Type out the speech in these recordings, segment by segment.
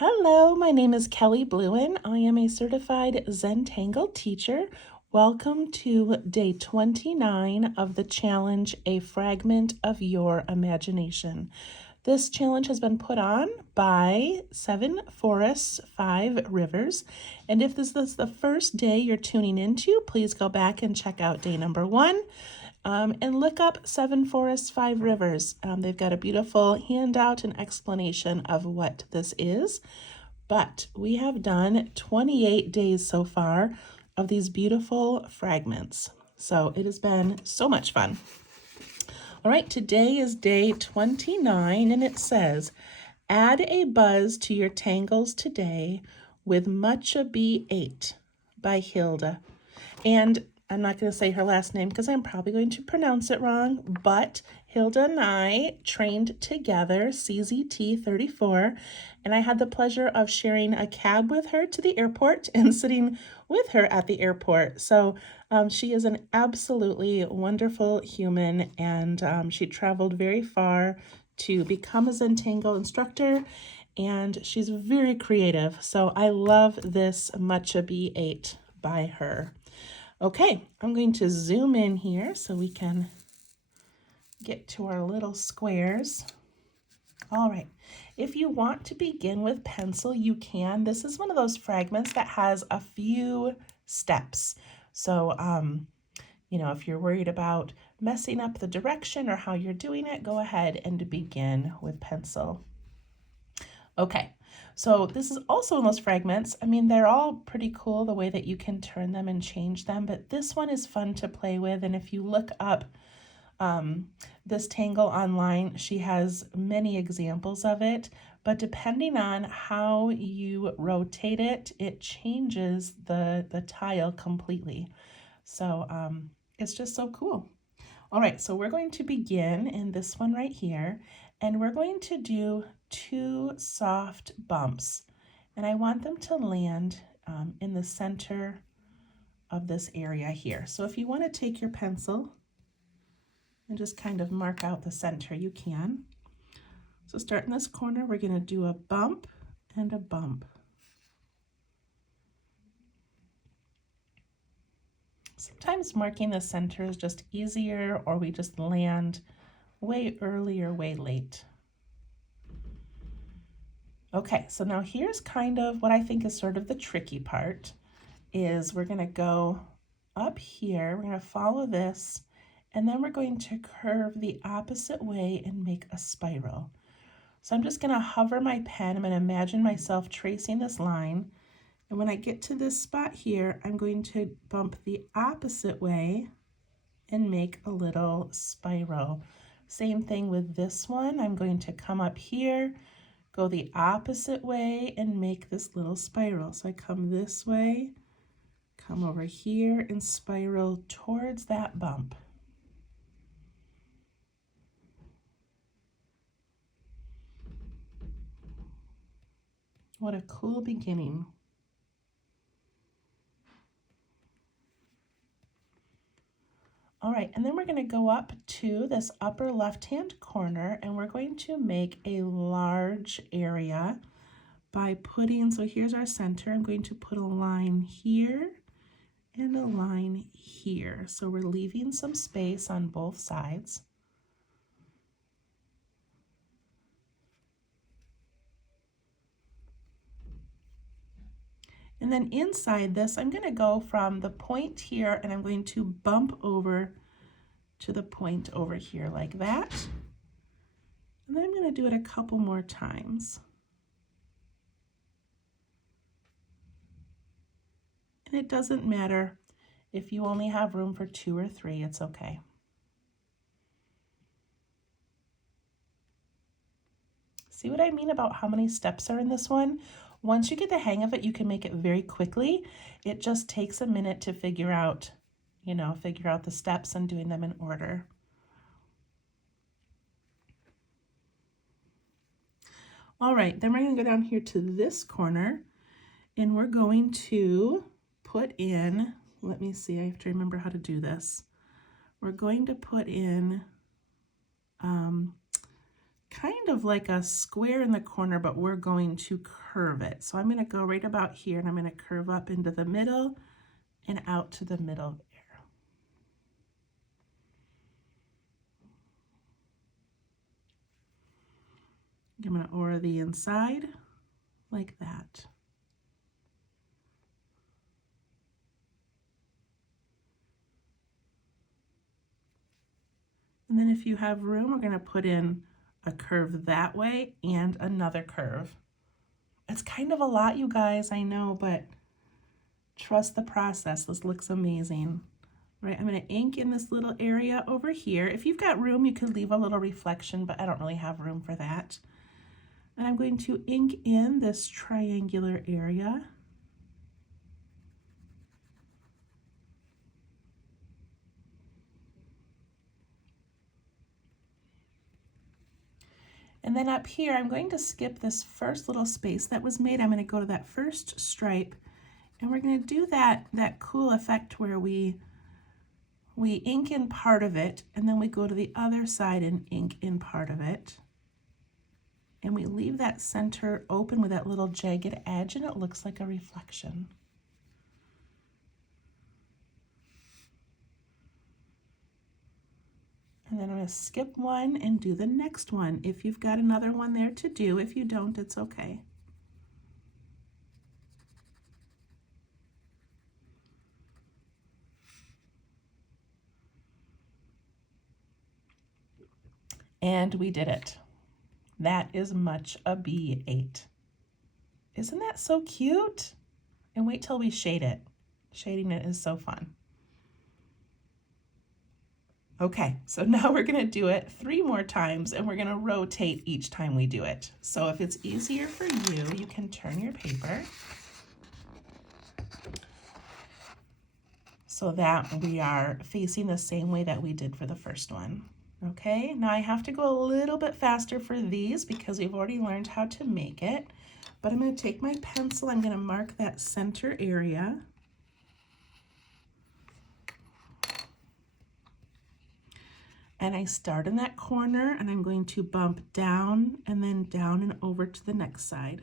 Hello, my name is Kelly Bluen. I am a certified Zentangle teacher. Welcome to day 29 of the challenge, A Fragment of Your Imagination. This challenge has been put on by 7 Forests, 5 Rivers. And if this is the first day you're tuning into, please go back and check out day number 1. And look up 7 Forests, 5 Rivers. They've got a beautiful handout and explanation of what this is. But we have done 28 days so far of these beautiful fragments. So it has been so much fun. All right, today is day 29, and it says, add a buzz to your tangles today with Muchabee 8 by Hilda. And I'm not going to say her last name because I'm probably going to pronounce it wrong, but Hilda and I trained together, CZT 34, and I had the pleasure of sharing a cab with her to the airport and sitting with her at the airport. So she is an absolutely wonderful human, and she traveled very far to become a Zentangle instructor, and she's very creative. So I love this Muchabee 8 by her. Okay, I'm going to zoom in here so we can get to our little squares. All right, if you want to begin with pencil, you can. This is one of those fragments that has a few steps. So, if you're worried about messing up the direction or how you're doing it, go ahead and begin with pencil. Okay, so this is also one of those fragments. I mean, they're all pretty cool the way that you can turn them and change them, but this one is fun to play with. And if you look up this tangle online, she has many examples of it, but depending on how you rotate it, it changes the tile completely. So it's just so cool. All right, so we're going to begin in this one right here, and we're going to do 2 soft bumps, and I want them to land in the center of this area here. So if you want to take your pencil and just kind of mark out the center, you can. So start in this corner, we're going to do a bump and a bump. Sometimes marking the center is just easier, or we just land way early or way late. Okay, so now here's kind of what I think is sort of the tricky part, is we're going to go up here, we're going to follow this, and then we're going to curve the opposite way and make a spiral. So I'm just going to hover my pen, I'm going to imagine myself tracing this line, and when I get to this spot here, I'm going to bump the opposite way and make a little spiral. Same thing with this one, I'm going to come up here, go the opposite way and make this little spiral. So I come this way, come over here and spiral towards that bump. What a cool beginning. All right, and then we're going to go up to this upper left-hand corner, and we're going to make a large area by putting, so here's our center, I'm going to put a line here and a line here. So we're leaving some space on both sides. And then inside this, I'm going to go from the point here and I'm going to bump over to the point over here like that. And then I'm going to do it a couple more times. And it doesn't matter if you only have room for 2 or 3, it's okay. See what I mean about how many steps are in this one? Once you get the hang of it, you can make it very quickly. It just takes a minute to figure out, the steps and doing them in order. All right, then we're going to go down here to this corner, and we're going to put in, let me see, I have to remember how to do this. We're going to put in kind of like a square in the corner, but we're going to curve it. So I'm going to go right about here and I'm going to curve up into the middle and out to the middle there. I'm going to aura the inside like that. And then if you have room, we're going to put in a curve that way and another curve. It's kind of a lot, you guys, I know, but trust the process. This looks amazing. Right, I'm going to ink in this little area over here. If you've got room, you could leave a little reflection, but I don't really have room for that. And I'm going to ink in this triangular area. And then up here, I'm going to skip this first little space that was made. I'm going to go to that first stripe, and we're going to do that cool effect where we ink in part of it, and then we go to the other side and ink in part of it. And we leave that center open with that little jagged edge, and it looks like a reflection. And then I'm going to skip one and do the next one. If you've got another one there to do, if you don't, it's okay. And we did it. That is Muchabee 8. Isn't that so cute? And wait till we shade it. Shading it is so fun. Okay, so now we're going to do it 3 more times, and we're going to rotate each time we do it. So if it's easier for you, you can turn your paper so that we are facing the same way that we did for the first one. Okay, now I have to go a little bit faster for these because we've already learned how to make it. But I'm going to take my pencil, I'm going to mark that center area. And I start in that corner, and I'm going to bump down and then down and over to the next side.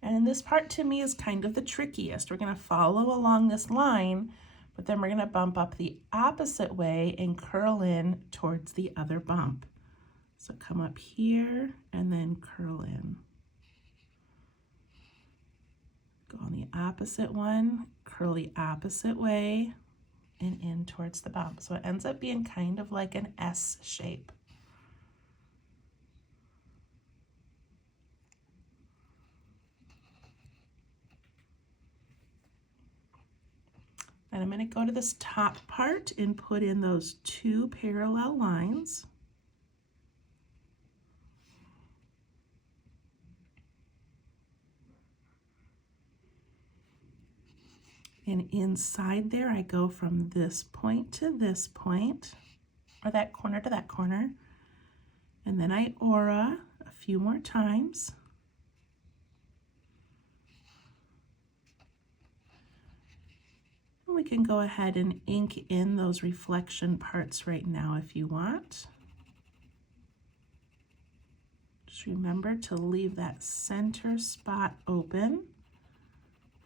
And this part to me is kind of the trickiest. We're going to follow along this line, but then we're going to bump up the opposite way and curl in towards the other bump. So come up here and then curl in. Go on the opposite one, curl the opposite way, and in towards the bump. So it ends up being kind of like an S shape. And I'm going to go to this top part and put in those 2 parallel lines. And inside there, I go from this point to this point, or that corner to that corner. And then I aura a few more times. We can go ahead and ink in those reflection parts right now if you want. Just remember to leave that center spot open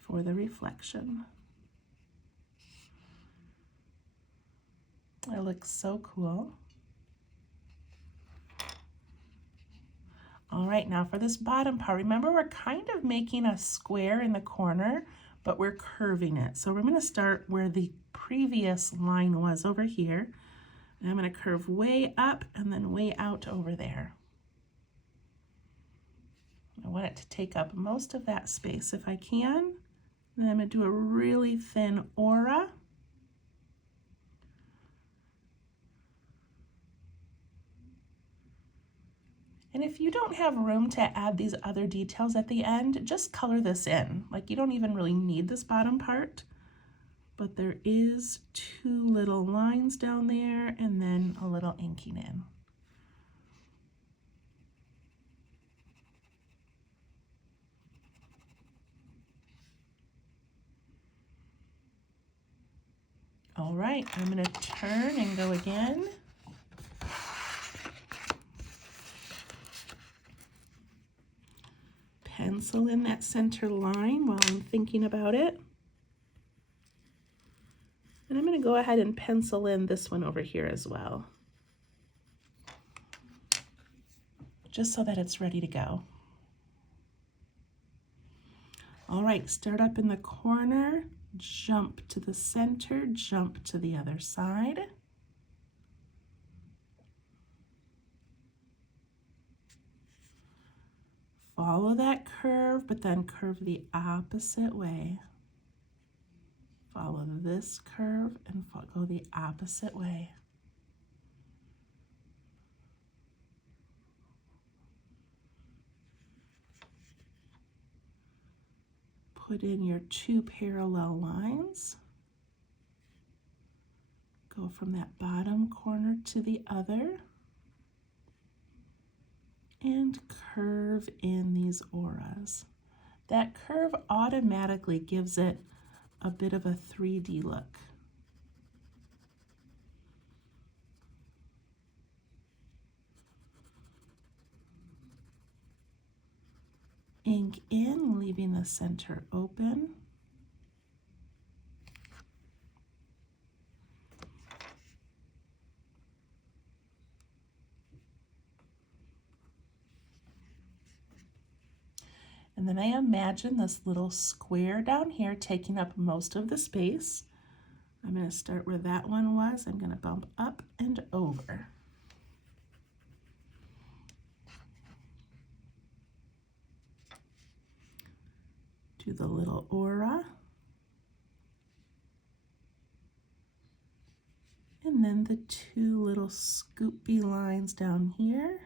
for the reflection. It looks so cool. All right, now for this bottom part, remember we're kind of making a square in the corner, but we're curving it. So we're going to start where the previous line was over here. And I'm going to curve way up and then way out over there. I want it to take up most of that space if I can. And then I'm going to do a really thin aura. And if you don't have room to add these other details at the end, just color this in. Like, you don't even really need this bottom part, but there is 2 little lines down there and then a little inking in. All right, I'm going to turn and go again. Pencil in that center line while I'm thinking about it. And I'm going to go ahead and pencil in this one over here as well, just so that it's ready to go. All right, start up in the corner, jump to the center, jump to the other side. Follow that curve, but then curve the opposite way. Follow this curve and go the opposite way. Put in your 2 parallel lines. Go from that bottom corner to the other. And curve in these auras. That curve automatically gives it a bit of a 3D look. Ink in, leaving the center open. And then I imagine this little square down here taking up most of the space. I'm going to start where that one was. I'm going to bump up and over. Do the little aura. And then the 2 little scoopy lines down here.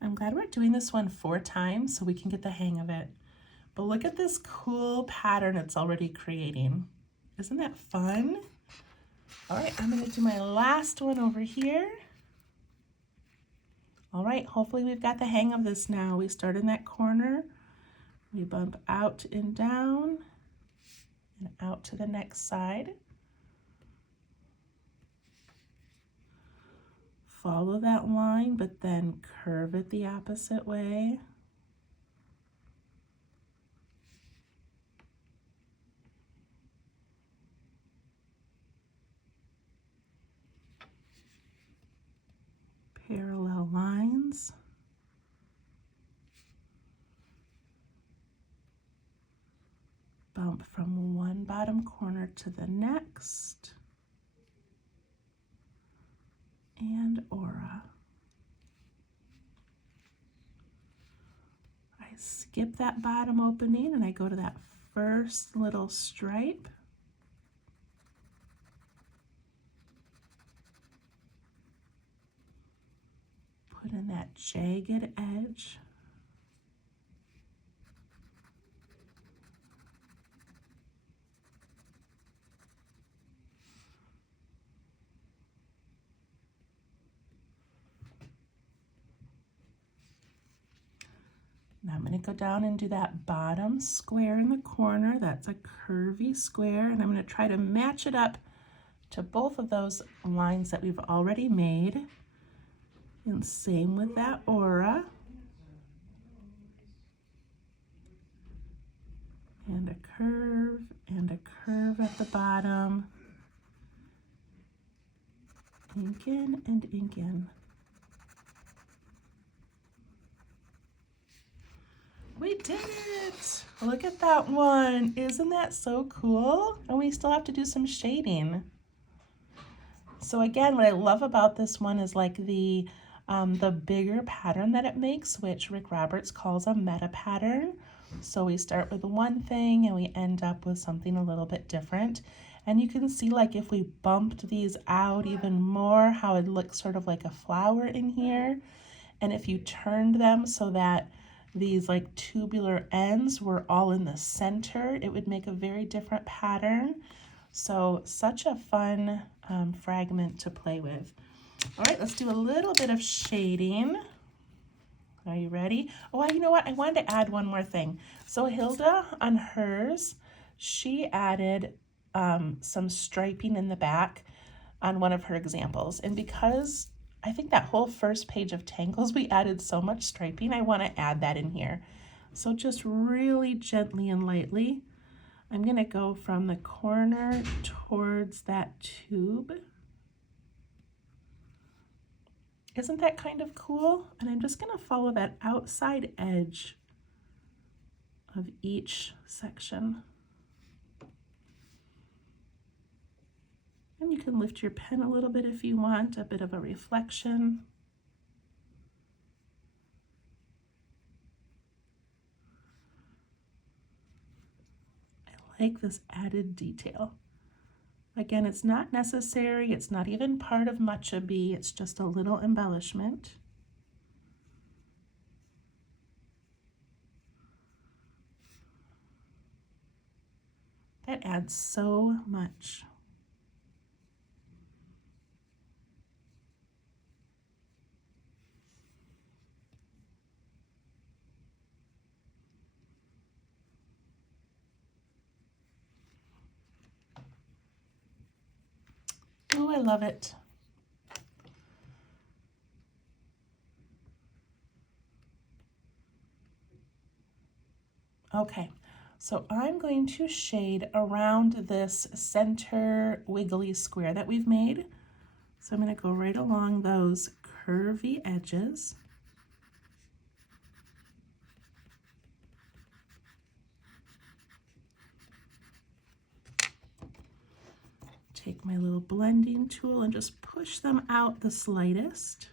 I'm glad we're doing this one 4 times so we can get the hang of it. But look at this cool pattern it's already creating. Isn't that fun? All right, I'm going to do my last one over here. All right, hopefully we've got the hang of this now. We start in that corner, we bump out and down, and out to the next side. Follow that line, but then curve it the opposite way. Parallel lines. Bump from one bottom corner to the next. And aura. I skip that bottom opening and I go to that first little stripe. Put in that jagged edge. Now I'm going to go down and do that bottom square in the corner. That's a curvy square, and I'm going to try to match it up to both of those lines that we've already made. And same with that aura. And a curve at the bottom. Ink in and ink in. We did it! Look at that one. Isn't that so cool? And we still have to do some shading. So again, what I love about this one is like the bigger pattern that it makes, which Rick Roberts calls a meta pattern. So we start with one thing and we end up with something a little bit different. And you can see, like, if we bumped these out even more, how it looks sort of like a flower in here. And if you turned them so that these like tubular ends were all in the center, it would make a very different pattern. So such a fun fragment to play with. All right, let's do a little bit of shading. Are you ready? Oh, you know what? I wanted to add one more thing. So Hilda, on hers, she added some striping in the back on one of her examples. And because I think that whole first page of Tangles, we added so much striping, I want to add that in here. So just really gently and lightly, I'm going to go from the corner towards that tube. Isn't that kind of cool? And I'm just going to follow that outside edge of each section. And you can lift your pen a little bit if you want, a bit of a reflection. I like this added detail. Again, it's not necessary, it's not even part of Muchabee, it's just a little embellishment. That adds so much. Oh, I love it. Okay, so I'm going to shade around this center wiggly square that we've made. So I'm going to go right along those curvy edges. Take my little blending tool and just push them out the slightest.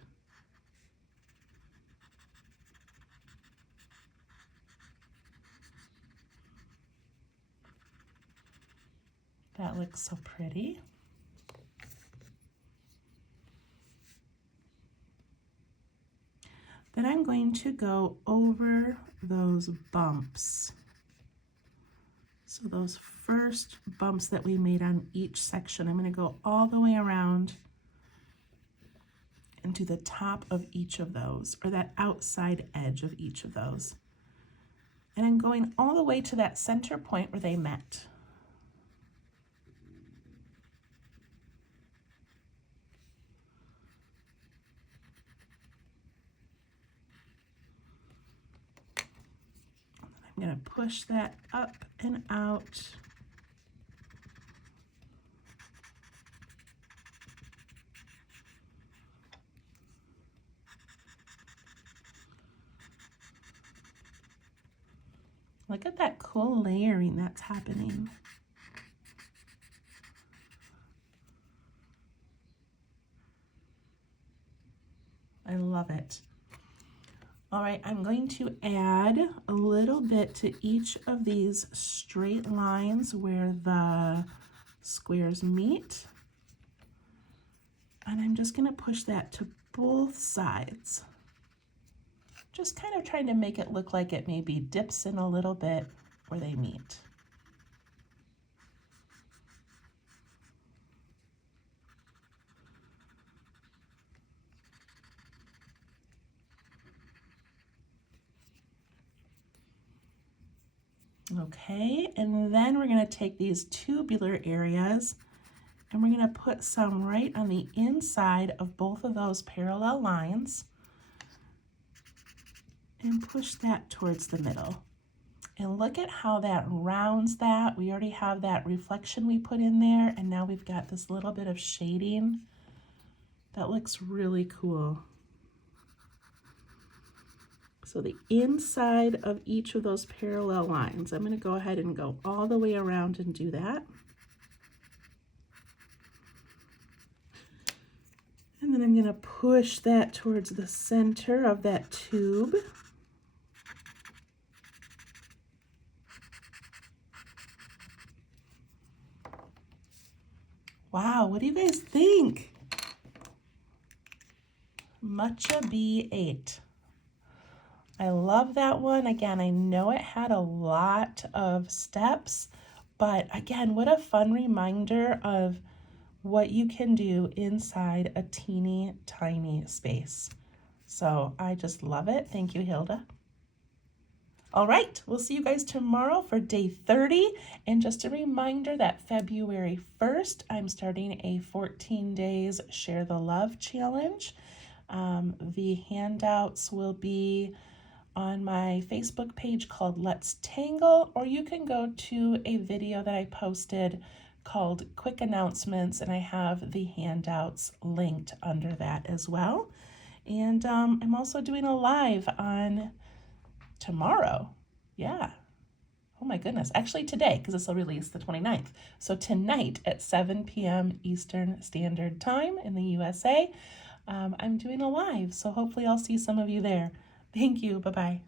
That looks so pretty. Then I'm going to go over those bumps. So those first bumps that we made on each section, I'm going to go all the way around into the top of each of those, or that outside edge of each of those. And I'm going all the way to that center point where they met. I'm going to push that up and out. Look at that cool layering that's happening. I love it. All right, I'm going to add a little bit to each of these straight lines where the squares meet. And I'm just going to push that to both sides. Just kind of trying to make it look like it maybe dips in a little bit where they meet. Okay, and then we're going to take these tubular areas and we're going to put some right on the inside of both of those parallel lines and push that towards the middle. And look at how that rounds that. We already have that reflection we put in there, and now we've got this little bit of shading. That looks really cool. So the inside of each of those parallel lines, I'm going to go ahead and go all the way around and do that. And then I'm going to push that towards the center of that tube. Wow, what do you guys think? Muchabee 8. I love that one. Again, I know it had a lot of steps, but again, what a fun reminder of what you can do inside a teeny tiny space. So I just love it. Thank you, Hilda. All right, we'll see you guys tomorrow for day 30. And just a reminder that February 1st, I'm starting a 14 days Share the Love challenge. The handouts will be on my Facebook page called Let's Tangle, or you can go to a video that I posted called Quick Announcements, and I have the handouts linked under that as well. And I'm also doing a live on tomorrow. Yeah. Oh my goodness. Actually today, because this will release the 29th. So tonight at 7 p.m. Eastern Standard Time in the USA, I'm doing a live. So hopefully I'll see some of you there. Thank you. Bye-bye.